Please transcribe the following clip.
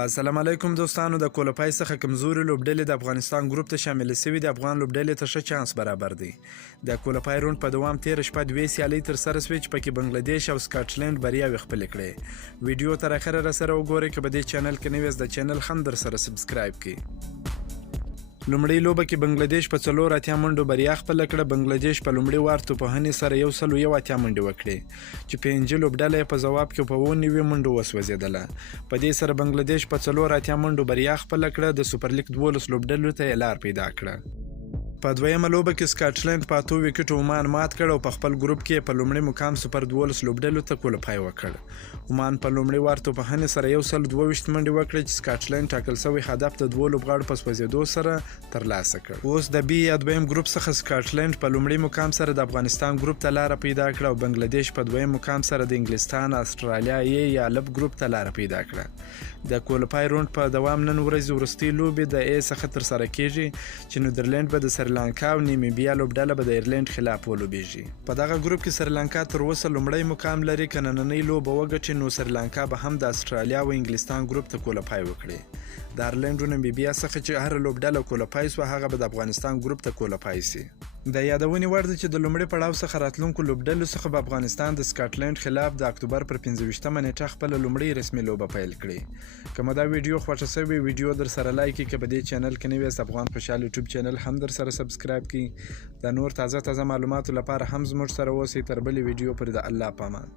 السلام علیکم دوستانو. د کولپای څخه کمزوري لوبډلې د افغانستان ګروپ ته شامل شوي د افغان لوبډلې ته ښه چانس برابر دی. د کولپای روند په دوام تېره شپه دوې سیالۍ ترسره شوې چې پکې بنګلادیش او سکاټلند بریاوې خپلې کړې. ویډیو تر اخره راسره وګورئ. که په دې چینل کې نوی یاست د چینل هم درسره سبسکرایب کړئ. لومړۍ لوبه کې بنګلادیش په 4 اتیا منډو بریا خپله کړه. بنګلادیش په لومړي وار توپوهنې سره 101 اتیا منډې وکړې چې پنځه لوبډله یې په ځواب کې په 90 منډو وسوځېدله. په دې سره بنګلادیش په 4 اتیا منډو بریا خپله کړه. د سوپر لیګ 12 لوبډلو ته یې لار پیدا کړه. په دویمه لوبه کې سکاټلند په 8 وکټو عمان مات کړ او په خپل ګروپ کې په لومړي مقام سوپر 12 لوبډلو ته کولپای وکړ. عمان په لومړي وار توپوهنې سره 122 منډې وکړې چې سکاټلند ټاکل شوی هدف د 2 لوبغاړو په سوځېدو سره ترلاسه کړ. اوس د بي یا دویم ګروپ څخه سکاټلند په لومړي مقام سره د افغانستان ګروپ ته لار پیدا کړه او بنګلادیش په دویم مقام سره د انګلستان، استرالیا یا الب ګروپ ته لار پیدا کړه. د کولپای روند په دوام نن ورځ وروستۍ لوبې د ا څخه ترسره کیږي چې نیدرلند به د سریلانکا او نیمیبیا لوبډله به د ایرلند خلاف ولوبیږي. په دغه ګروپ کې سریلانکا تر اوسه لومړی مقام لري. که نننۍ لوبه وګټي نو سریلانکا به هم د استرالیا او انګلستان ګروپ ته کولپای وکړي. د ایرلند او نیمیبیا څخه چې هر لوبډله کولپای سوه هغه به د افغانستان ګروپ ته کولپای سي. د یادونې وړ ده چې د لومړي پړاو څخه راتلونکو لوبډلو څخه به افغانستان د سکاټلند خلاف د اکتوبر پر 15مه نیټه خپله لومړۍ رسمي لوبه پیل کړي. که مو دا ویډیو خوښه شوې ویډیو در سره لایک کړئ. که په دې چینل کې نوی یاست افغان خوشحال یوټیوب چینل هم در سره سبسکرایب کړئ. د نور تازه معلوماتو لپاره هم زموږ سره اوسئ. تر بلې ویډیو پورې د الله په امان.